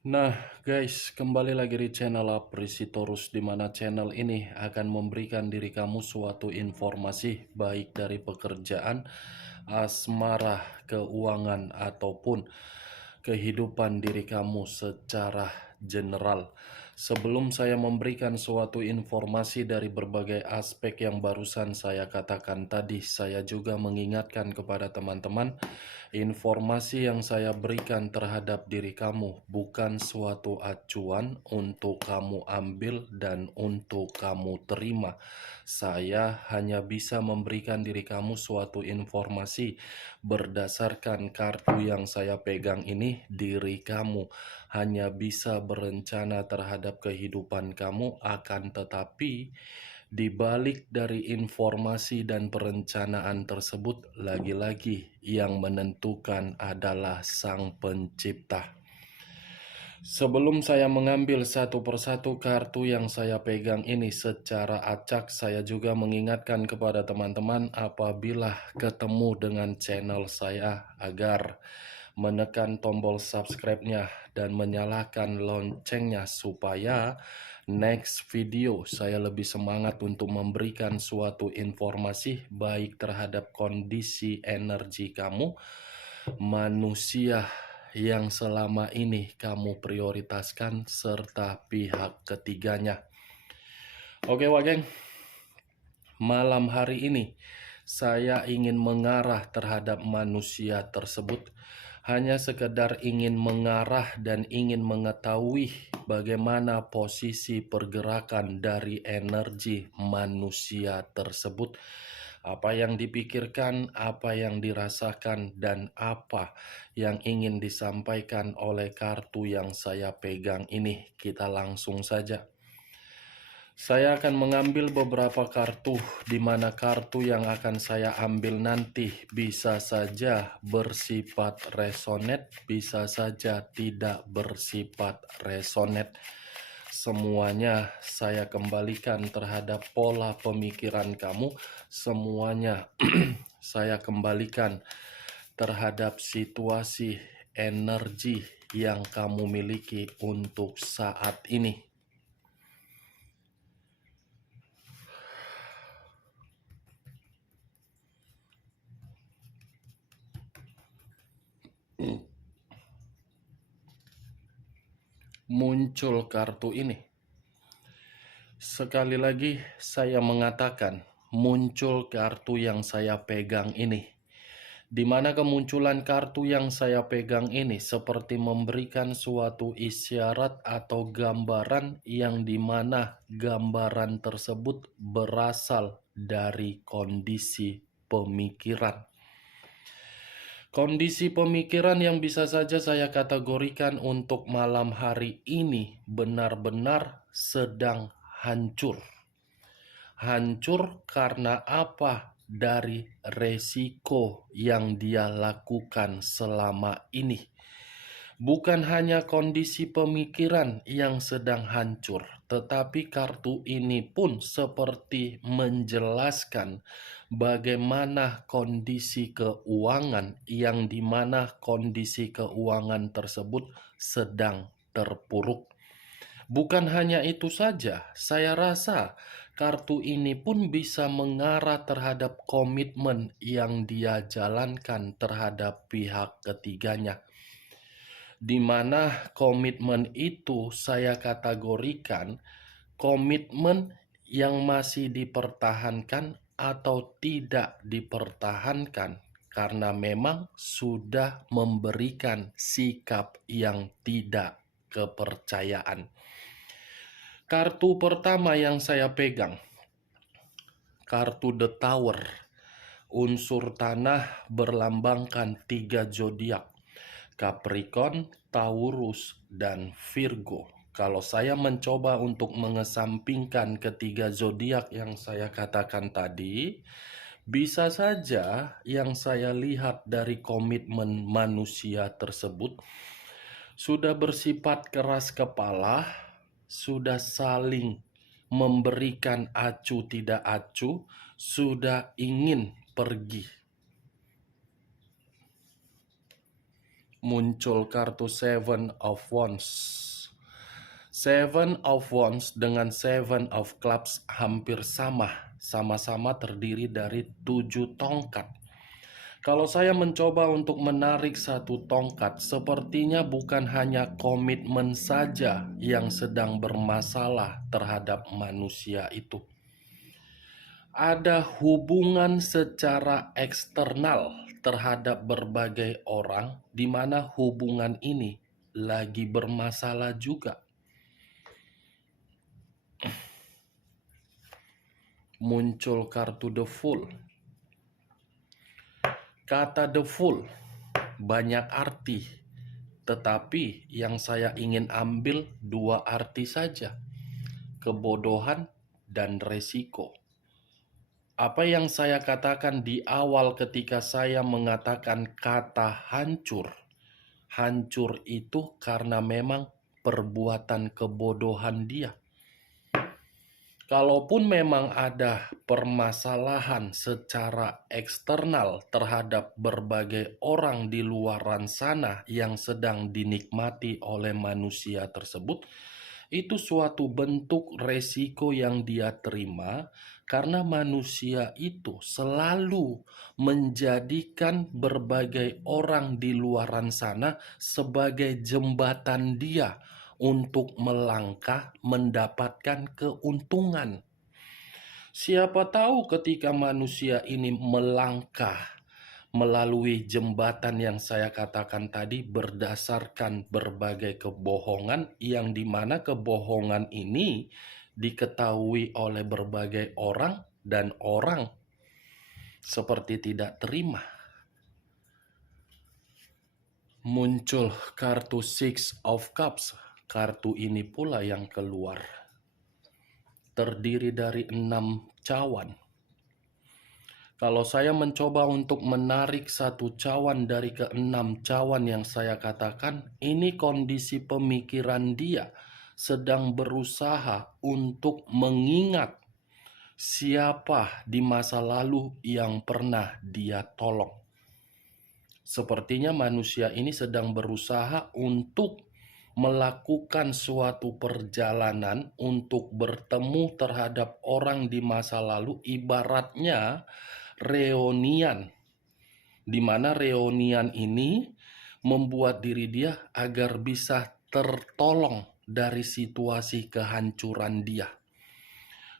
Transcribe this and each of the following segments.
Nah, guys, kembali lagi di channel Aprisitorus, di mana channel ini akan memberikan diri kamu suatu informasi baik dari pekerjaan, asmara, keuangan, ataupun kehidupan diri kamu secara general. Sebelum saya memberikan suatu informasi dari berbagai aspek yang barusan saya katakan tadi, saya juga mengingatkan kepada teman-teman, informasi yang saya berikan terhadap diri kamu bukan suatu acuan untuk kamu ambil dan untuk kamu terima. Saya hanya bisa memberikan diri kamu suatu informasi berdasarkan kartu yang saya pegang ini. Diri kamu hanya bisa berencana terhadap kehidupan kamu, akan tetapi di balik dari informasi dan perencanaan tersebut, lagi-lagi yang menentukan adalah Sang Pencipta. Sebelum saya mengambil satu persatu kartu yang saya pegang ini secara acak, saya juga mengingatkan kepada teman-teman apabila ketemu dengan channel saya agar menekan tombol subscribe-nya dan menyalakan loncengnya supaya next video saya lebih semangat untuk memberikan suatu informasi baik terhadap kondisi energi kamu, manusia yang selama ini kamu prioritaskan, serta pihak ketiganya. Oke, Wageng, malam hari ini saya ingin mengarah terhadap manusia tersebut. Hanya sekedar ingin mengarah dan ingin mengetahui bagaimana posisi pergerakan dari energi manusia tersebut. Apa yang dipikirkan, apa yang dirasakan, dan apa yang ingin disampaikan oleh kartu yang saya pegang ini. Kita langsung saja. Saya akan mengambil beberapa kartu, di mana kartu yang akan saya ambil nanti bisa saja bersifat resonate, bisa saja tidak bersifat resonate. Semuanya saya kembalikan terhadap pola pemikiran kamu, semuanya saya kembalikan terhadap situasi energi yang kamu miliki untuk saat ini. Muncul kartu ini. Sekali lagi saya mengatakan, muncul kartu yang saya pegang ini. Di mana kemunculan kartu yang saya pegang ini seperti memberikan suatu isyarat atau gambaran yang dimana gambaran tersebut berasal dari kondisi pemikiran. Kondisi pemikiran yang bisa saja saya kategorikan untuk malam hari ini benar-benar sedang hancur. Hancur karena apa? Dari resiko yang dia lakukan selama ini. Bukan hanya kondisi pemikiran yang sedang hancur, tetapi kartu ini pun seperti menjelaskan bagaimana kondisi keuangan, yang dimana kondisi keuangan tersebut sedang terpuruk. Bukan hanya itu saja, saya rasa kartu ini pun bisa mengarah terhadap komitmen yang dia jalankan terhadap pihak ketiganya. Di mana komitmen itu saya kategorikan komitmen yang masih dipertahankan atau tidak dipertahankan, karena memang sudah memberikan sikap yang tidak kepercayaan. Kartu pertama yang saya pegang, kartu The Tower. Unsur tanah berlambangkan 3 zodiak, Capricorn, Taurus, dan Virgo. Kalau saya mencoba untuk mengesampingkan ketiga zodiak yang saya katakan tadi, bisa saja yang saya lihat dari komitmen manusia tersebut sudah bersifat keras kepala, sudah saling memberikan acu tidak acu, sudah ingin pergi. muncul kartu Seven of Wands. Seven of Wands dengan Seven of Clubs hampir sama-sama terdiri dari 7 tongkat. Kalau saya mencoba untuk menarik satu tongkat, sepertinya bukan hanya komitmen saja yang sedang bermasalah terhadap manusia itu. Ada hubungan secara eksternal terhadap berbagai orang, di mana hubungan ini lagi bermasalah juga. Muncul kartu The Fool. Kata The Fool banyak arti, tetapi yang saya ingin ambil 2 arti saja, kebodohan dan resiko. Apa yang saya katakan di awal ketika saya mengatakan kata hancur, hancur itu karena memang perbuatan kebodohan dia. Kalaupun memang ada permasalahan secara eksternal terhadap berbagai orang di luaran sana yang sedang dinikmati oleh manusia tersebut, itu suatu bentuk resiko yang dia terima karena manusia itu selalu menjadikan berbagai orang di luaran sana sebagai jembatan dia untuk melangkah mendapatkan keuntungan. Siapa tahu ketika manusia ini melangkah melalui jembatan yang saya katakan tadi berdasarkan berbagai kebohongan, yang dimana kebohongan ini diketahui oleh berbagai orang dan orang seperti tidak terima. Muncul kartu Six of Cups. Kartu ini pula yang keluar. Terdiri dari 6 cawan. Kalau saya mencoba untuk menarik satu cawan dari ke-6 cawan yang saya katakan, ini kondisi pemikiran dia sedang berusaha untuk mengingat siapa di masa lalu yang pernah dia tolong. Sepertinya manusia ini sedang berusaha untuk melakukan suatu perjalanan untuk bertemu terhadap orang di masa lalu, ibaratnya reunian, di mana reunian ini membuat diri dia agar bisa tertolong dari situasi kehancuran dia.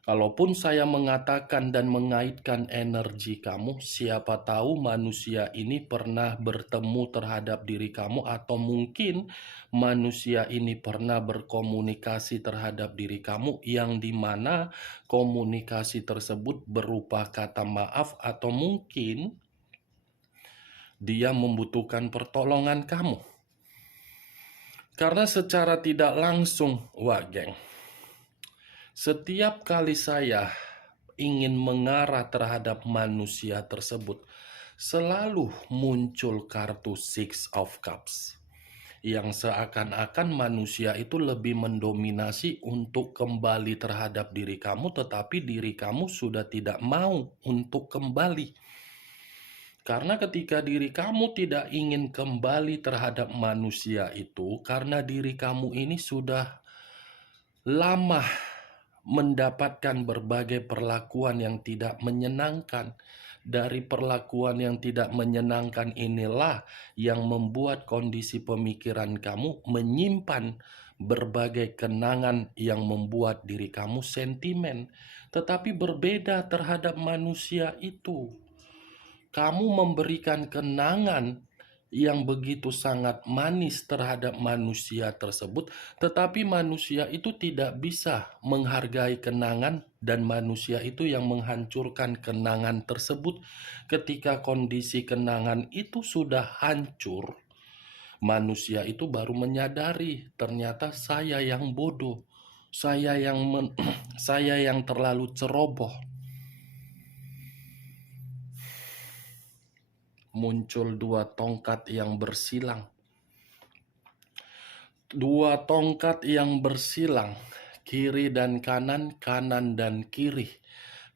Kalaupun saya mengatakan dan mengaitkan energi kamu, siapa tahu manusia ini pernah bertemu terhadap diri kamu, atau mungkin manusia ini pernah berkomunikasi terhadap diri kamu, yang dimana komunikasi tersebut berupa kata maaf, atau mungkin dia membutuhkan pertolongan kamu. Karena secara tidak langsung, geng, setiap kali saya ingin mengarah terhadap manusia tersebut, selalu muncul kartu Six of Cups, yang seakan-akan manusia itu lebih mendominasi untuk kembali terhadap diri kamu, tetapi diri kamu sudah tidak mau untuk kembali. Karena ketika diri kamu tidak ingin kembali terhadap manusia itu, karena diri kamu ini sudah lama mendapatkan berbagai perlakuan yang tidak menyenangkan. Dari perlakuan yang tidak menyenangkan inilah yang membuat kondisi pemikiran kamu menyimpan berbagai kenangan yang membuat diri kamu sentimen. Tetapi berbeda terhadap manusia itu. Kamu memberikan kenangan yang begitu sangat manis terhadap manusia tersebut, tetapi manusia itu tidak bisa menghargai kenangan, dan manusia itu yang menghancurkan kenangan tersebut. Ketika kondisi kenangan itu sudah hancur, manusia itu baru menyadari ternyata saya yang bodoh, saya yang terlalu ceroboh. Muncul 2 tongkat yang bersilang. 2 tongkat yang bersilang, kiri dan kanan, kanan dan kiri.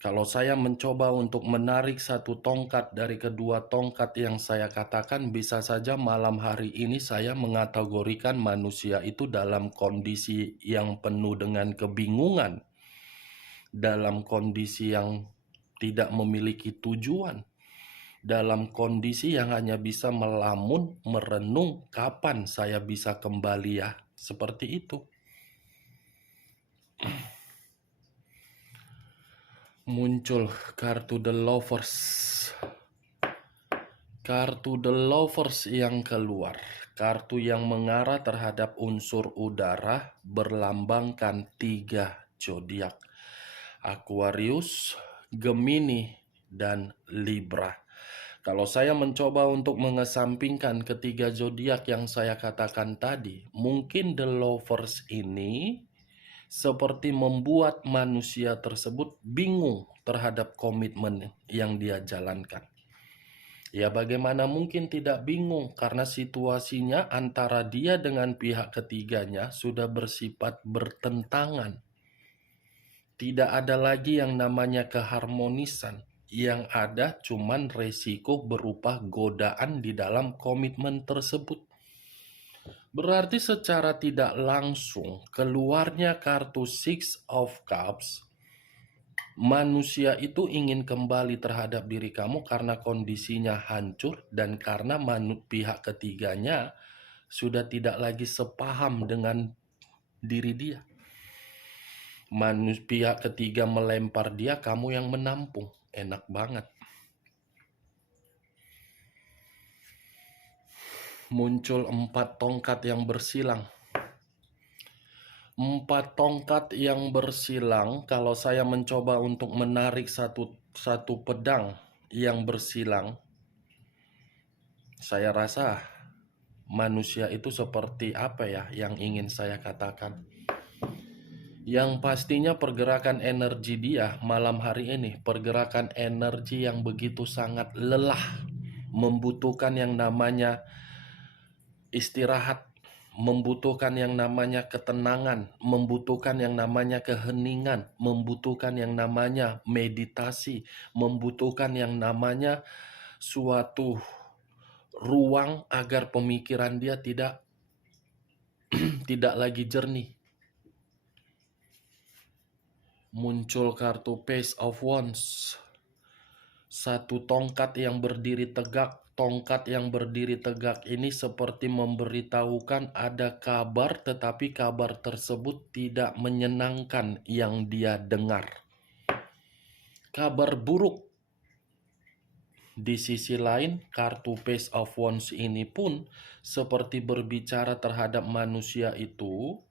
Kalau saya mencoba untuk menarik satu tongkat dari kedua tongkat yang saya katakan, bisa saja malam hari ini saya mengategorikan manusia itu dalam kondisi yang penuh dengan kebingungan, dalam kondisi yang tidak memiliki tujuan, dalam kondisi yang hanya bisa melamun, merenung, kapan saya bisa kembali ya, seperti itu. Muncul kartu The Lovers. Kartu The Lovers yang keluar. Kartu yang mengarah terhadap unsur udara berlambangkan 3 zodiak. Aquarius, Gemini, dan Libra. Kalau saya mencoba untuk mengesampingkan ketiga zodiak yang saya katakan tadi, mungkin The Lovers ini seperti membuat manusia tersebut bingung terhadap komitmen yang dia jalankan. Ya, bagaimana mungkin tidak bingung, karena situasinya antara dia dengan pihak ketiganya sudah bersifat bertentangan. Tidak ada lagi yang namanya keharmonisan. Yang ada cuman resiko berupa godaan di dalam komitmen tersebut. Berarti secara tidak langsung keluarnya kartu Six of Cups, manusia itu ingin kembali terhadap diri kamu karena kondisinya hancur dan karena pihak ketiganya sudah tidak lagi sepaham dengan diri dia. Pihak ketiga melempar dia, kamu yang menampung. Enak banget. Muncul 4 tongkat yang bersilang. 4 tongkat yang bersilang, kalau saya mencoba untuk menarik satu pedang yang bersilang, saya rasa manusia itu seperti apa ya yang ingin saya katakan. Yang pastinya pergerakan energi dia malam hari ini, pergerakan energi yang begitu sangat lelah, membutuhkan yang namanya istirahat, membutuhkan yang namanya ketenangan, membutuhkan yang namanya keheningan, membutuhkan yang namanya meditasi, membutuhkan yang namanya suatu ruang agar pemikiran dia tidak lagi jernih. Muncul kartu Page of Wands. Satu tongkat yang berdiri tegak. Tongkat yang berdiri tegak ini seperti memberitahukan ada kabar, tetapi kabar tersebut tidak menyenangkan yang dia dengar. Kabar buruk. Di sisi lain, kartu Page of Wands ini pun seperti berbicara terhadap manusia itu.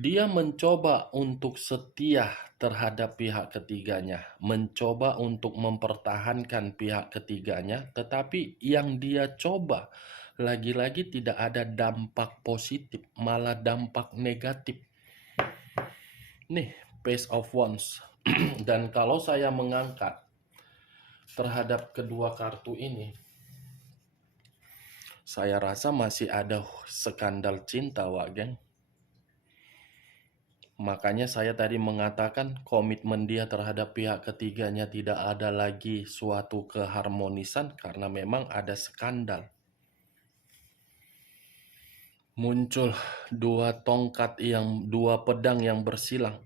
Dia mencoba untuk setia terhadap pihak ketiganya, mencoba untuk mempertahankan pihak ketiganya, tetapi yang dia coba lagi-lagi tidak ada dampak positif, malah dampak negatif. Nih, Page of Wands. Dan kalau saya mengangkat terhadap kedua kartu ini, saya rasa masih ada skandal cinta, Wak Geng. Makanya saya tadi mengatakan komitmen dia terhadap pihak ketiganya tidak ada lagi suatu keharmonisan karena memang ada skandal. Muncul 2 pedang yang bersilang.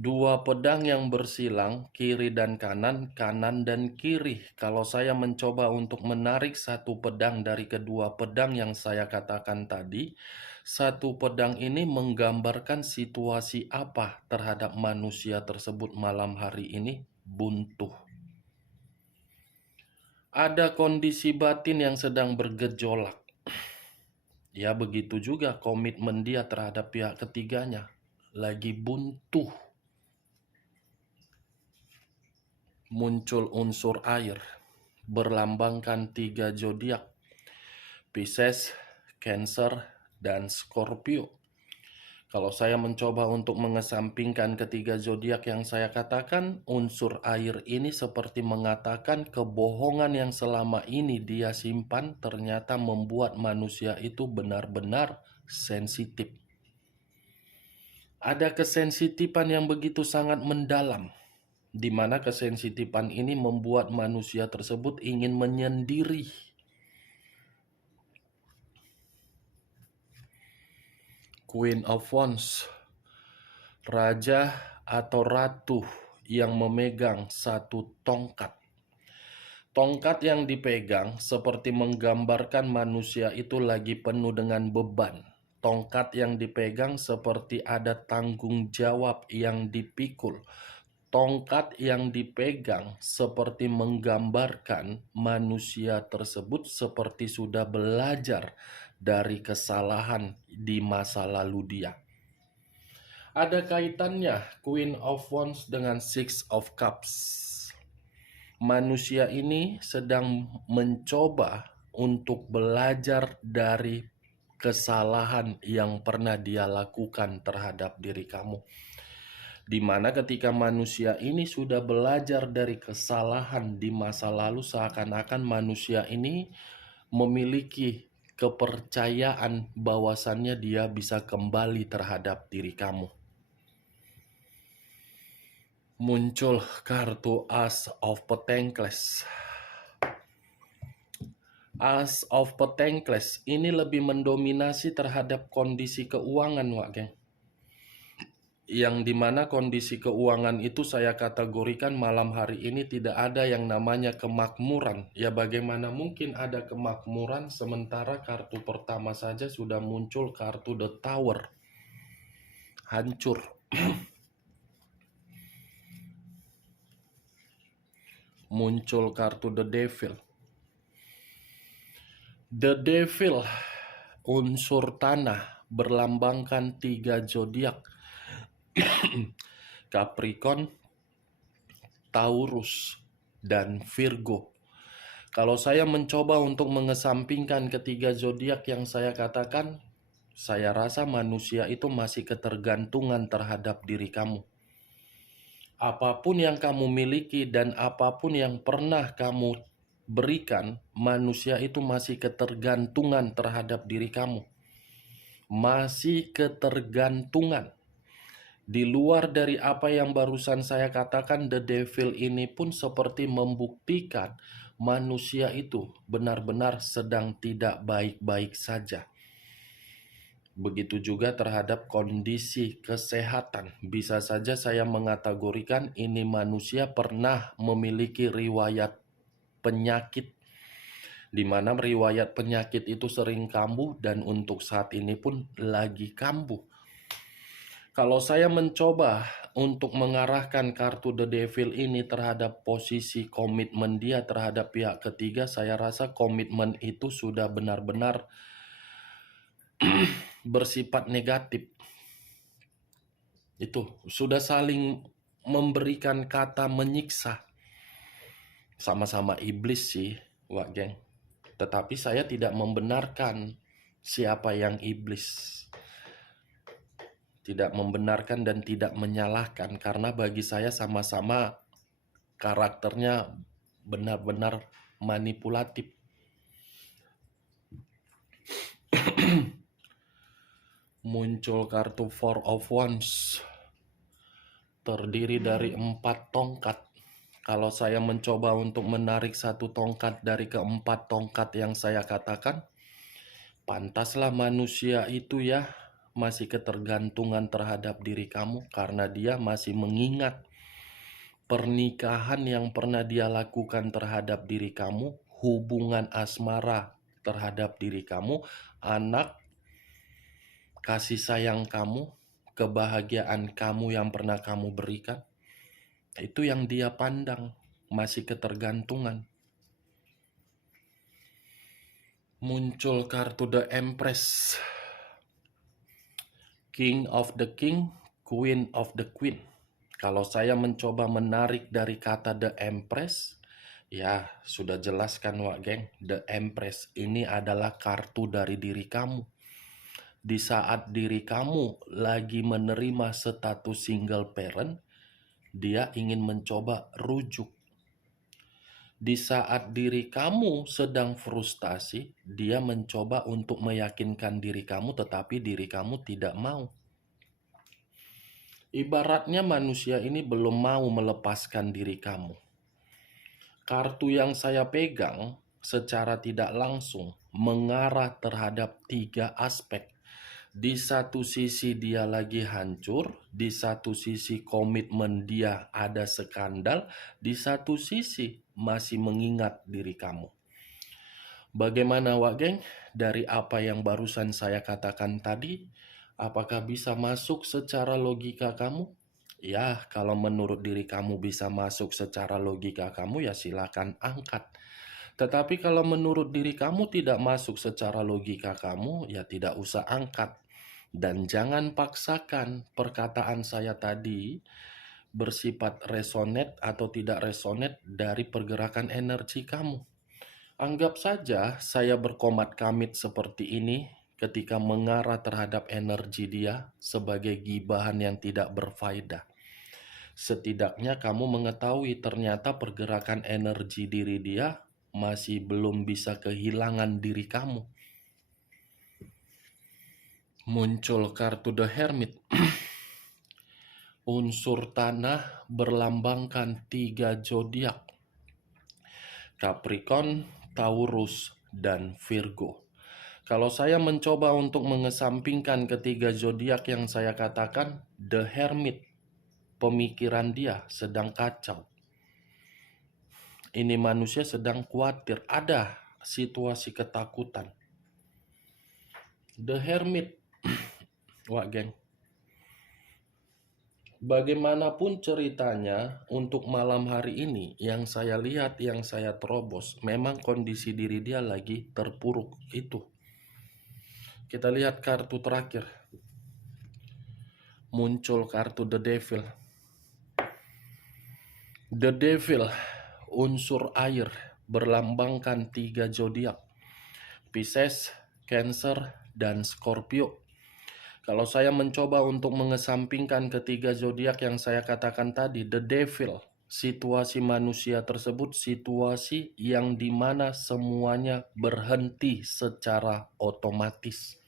2 pedang yang bersilang, kiri dan kanan, kanan dan kiri. Kalau saya mencoba untuk menarik satu pedang dari kedua pedang yang saya katakan tadi, satu pedang ini menggambarkan situasi apa terhadap manusia tersebut malam hari ini? Buntu. Ada kondisi batin yang sedang bergejolak. Ya, begitu juga komitmen dia terhadap pihak ketiganya. Lagi buntu. Muncul unsur air, berlambangkan 3 zodiak, Pisces, Cancer, dan Scorpio. Kalau saya mencoba untuk mengesampingkan ketiga zodiak yang saya katakan, unsur air ini seperti mengatakan kebohongan yang selama ini dia simpan ternyata membuat manusia itu benar-benar sensitif. Ada kesensitifan yang begitu sangat mendalam. di mana kesensitifan ini membuat manusia tersebut ingin menyendiri. Queen of Wands, raja atau ratu yang memegang satu tongkat. Tongkat yang dipegang seperti menggambarkan manusia itu lagi penuh dengan beban. Tongkat yang dipegang seperti ada tanggung jawab yang dipikul. Tongkat yang dipegang seperti menggambarkan manusia tersebut seperti sudah belajar dari kesalahan di masa lalu dia. Ada kaitannya Queen of Wands dengan Six of Cups. Manusia ini sedang mencoba untuk belajar dari kesalahan yang pernah dia lakukan terhadap diri kamu. Di mana ketika manusia ini sudah belajar dari kesalahan di masa lalu, seakan-akan manusia ini memiliki kepercayaan bahwasannya dia bisa kembali terhadap diri kamu. Muncul kartu As of Pentacles. As of Pentacles ini lebih mendominasi terhadap kondisi keuangan, Wak Geng. Yang dimana kondisi keuangan itu saya kategorikan malam hari ini tidak ada yang namanya kemakmuran. Ya bagaimana mungkin ada kemakmuran sementara kartu pertama saja sudah muncul kartu The Tower. Hancur. Muncul kartu The Devil. The Devil, unsur tanah, berlambangkan 3 zodiak. Capricorn, Taurus, dan Virgo. Kalau saya mencoba untuk mengesampingkan ketiga zodiak yang saya katakan, saya rasa manusia itu masih ketergantungan terhadap diri kamu. Apapun yang kamu miliki dan apapun yang pernah kamu berikan, manusia itu masih ketergantungan terhadap diri kamu. Masih ketergantungan. Di luar dari apa yang barusan saya katakan, The Devil ini pun seperti membuktikan manusia itu benar-benar sedang tidak baik-baik saja. Begitu juga terhadap kondisi kesehatan. Bisa saja saya mengategorikan ini manusia pernah memiliki riwayat penyakit, di mana riwayat penyakit itu sering kambuh dan untuk saat ini pun lagi kambuh. Kalau saya mencoba untuk mengarahkan kartu The Devil ini terhadap posisi komitmen dia terhadap pihak ketiga, saya rasa komitmen itu sudah benar-benar bersifat negatif. Itu sudah saling memberikan kata menyiksa. Sama-sama iblis sih, Wak Geng. Tetapi saya tidak membenarkan siapa yang iblis. Tidak membenarkan dan tidak menyalahkan, karena bagi saya sama-sama karakternya benar-benar manipulatif. Muncul kartu Four of Wands, terdiri dari 4 tongkat. Kalau saya mencoba untuk menarik satu tongkat dari keempat tongkat yang saya katakan, pantaslah manusia itu ya masih ketergantungan terhadap diri kamu karena dia masih mengingat pernikahan yang pernah dia lakukan terhadap diri kamu, hubungan asmara terhadap diri kamu, anak, kasih sayang kamu, kebahagiaan kamu yang pernah kamu berikan. Itu yang dia pandang, masih ketergantungan. Muncul kartu The Empress. King of the King, Queen of the Queen. Kalau saya mencoba menarik dari kata The Empress, ya sudah jelaskan Wak Geng, The Empress ini adalah kartu dari diri kamu. Di saat diri kamu lagi menerima status single parent, dia ingin mencoba rujuk. Di saat diri kamu sedang frustasi, dia mencoba untuk meyakinkan diri kamu, tetapi diri kamu tidak mau. Ibaratnya manusia ini belum mau melepaskan diri kamu. Kartu yang saya pegang secara tidak langsung mengarah terhadap 3 aspek. Di satu sisi dia lagi hancur, di satu sisi komitmen dia ada skandal, di satu sisi masih mengingat diri kamu. Bagaimana Wak Geng? Dari apa yang barusan saya katakan tadi, apakah bisa masuk secara logika kamu? Ya, kalau menurut diri kamu bisa masuk secara logika kamu, ya silakan angkat. Tetapi kalau menurut diri kamu tidak masuk secara logika kamu, ya tidak usah angkat. Dan jangan paksakan perkataan saya tadi bersifat resonate atau tidak resonate dari pergerakan energi kamu. Anggap saja saya berkomat kamit seperti ini ketika mengarah terhadap energi dia sebagai gibahan yang tidak berfaedah. Setidaknya kamu mengetahui ternyata pergerakan energi diri dia masih belum bisa kehilangan diri kamu. Muncul kartu The Hermit. Unsur tanah berlambangkan 3 zodiak. Capricorn, Taurus, dan Virgo. Kalau saya mencoba untuk mengesampingkan ketiga zodiak yang saya katakan, The Hermit, pemikiran dia sedang kacau. Ini manusia sedang khawatir, ada situasi ketakutan. The Hermit, Wak Geng. Bagaimanapun ceritanya, untuk malam hari ini yang saya lihat, yang saya terobos, memang kondisi diri dia lagi terpuruk itu. Kita lihat kartu terakhir. Muncul kartu The Devil. The Devil, unsur air, berlambangkan 3 zodiak. Pisces, Cancer, dan Scorpio. Kalau saya mencoba untuk mengesampingkan ketiga zodiak yang saya katakan tadi, The Devil, situasi manusia tersebut situasi yang dimana semuanya berhenti secara otomatis.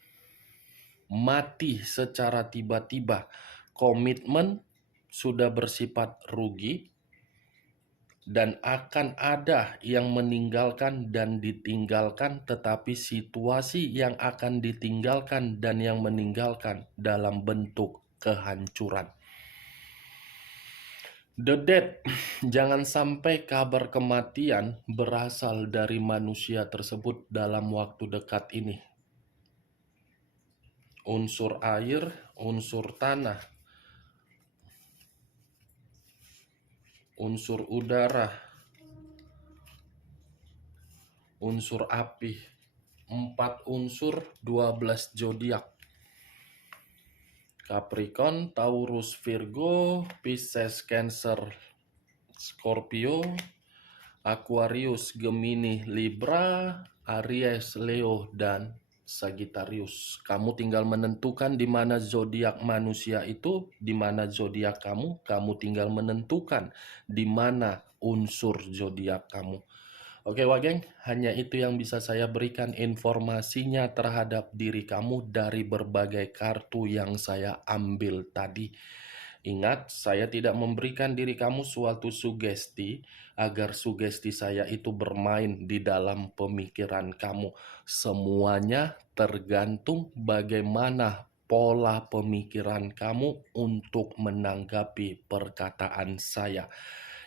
Mati secara tiba-tiba. Komitmen sudah bersifat rugi, dan akan ada yang meninggalkan dan ditinggalkan, tetapi situasi yang akan ditinggalkan dan yang meninggalkan dalam bentuk kehancuran. The Dead, jangan sampai kabar kematian berasal dari manusia tersebut dalam waktu dekat ini. Unsur air, unsur tanah, unsur udara, unsur api, 4 unsur, 12 zodiak. Capricorn, Taurus, Virgo, Pisces, Cancer, Scorpio, Aquarius, Gemini, Libra, Aries, Leo, dan Sagittarius. Kamu tinggal menentukan di mana zodiak manusia itu, di mana zodiak kamu tinggal menentukan di mana unsur zodiak kamu. Oke Wak Geng, hanya itu yang bisa saya berikan informasinya terhadap diri kamu dari berbagai kartu yang saya ambil tadi. Ingat, saya tidak memberikan diri kamu suatu sugesti agar sugesti saya itu bermain di dalam pemikiran kamu. Semuanya tergantung bagaimana pola pemikiran kamu untuk menanggapi perkataan saya.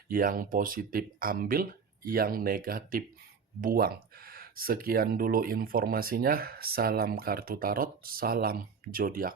Yang positif ambil, yang negatif buang. Sekian dulu informasinya. Salam kartu tarot, salam zodiak.